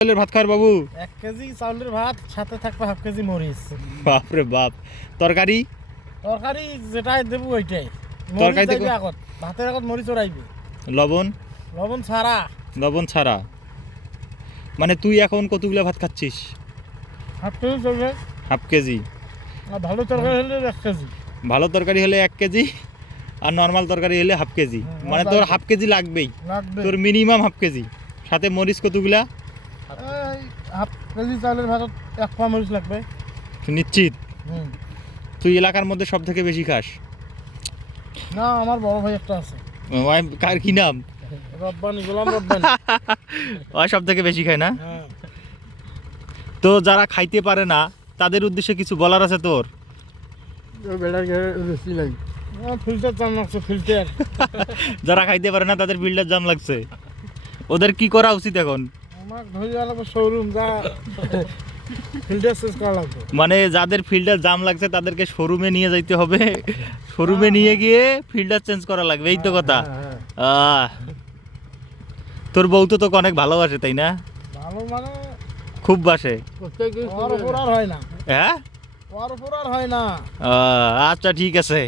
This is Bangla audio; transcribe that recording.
চাউলের ভাত খাওয়ার বাবু? 1 কেজি চাউলের ভাত, সাথে থাকবে হাফ কেজি মরিচ। বাপরে বাপ। তরকারি? তরকারি যেটাই দেবো ওইটাই। তরকারি মরিচ দেবে আগত, ভাতের আগত মরিচ ওরাইবে। লবণ? লবণ ছাড়া। লবণ ছাড়া। মানে তুই এখন কতগুলা ভাত খাচ্ছিস? হাফ কেজি চলবে। Half KG? আর ভালো তরকারি হলে 1 কেজি। ভালো তরকারি হলে 1 কেজি, আর নর্মাল তরকারি হলে হাফ কেজি। মানে তোর হাফ কেজি লাগবেই, লাগবে। তোর মিনিমাম হাফ কেজি। সাথে মরিচ কতগুলা? এই হাফ কেজি চাউলের ভাতত 1 পোয়া মরিচ লাগবে। নিশ্চিত? হুম। তুই এলাকার মধ্যে সব থেকে বেশি খাস? না, আমার বড় ভাই একটা আছে, কার কি নাম? রব্বানি, গোলাম রব্বানি। ওই সব থেকে বেশি খায় না? হ্যাঁ। তো যারা খাইতে পারে না তাদের উদ্দেশ্যে কিছু বলার আছে তোর? ফিল্টার দাম লাগছে, ফিল্টার। যারা খাইতে পারে না তাদের ফিল্টার জাম লাগছে, ওদের কি করা উচিত এখন? আমার ধরে যাওয়া শোরুম যা ফিল্টার চেঞ্জ করা লাগবে। মানে যাদের ফিল্টার জাম লাগছে তাদেরকে শোরুমে নিয়ে যাইতে হবে, শোরুমে নিয়ে গিয়ে ফিল্টার চেঞ্জ করা লাগবে, এই তো কথা। আহ, তোর বউ তো তোকে অনেক ভালোবাসে তাই না? ভালো মানে খুব বাসে? ওর উপর আর হয় না, হ্যাঁ, ওর উপর আর হয় না। আচ্ছা ঠিক আছে।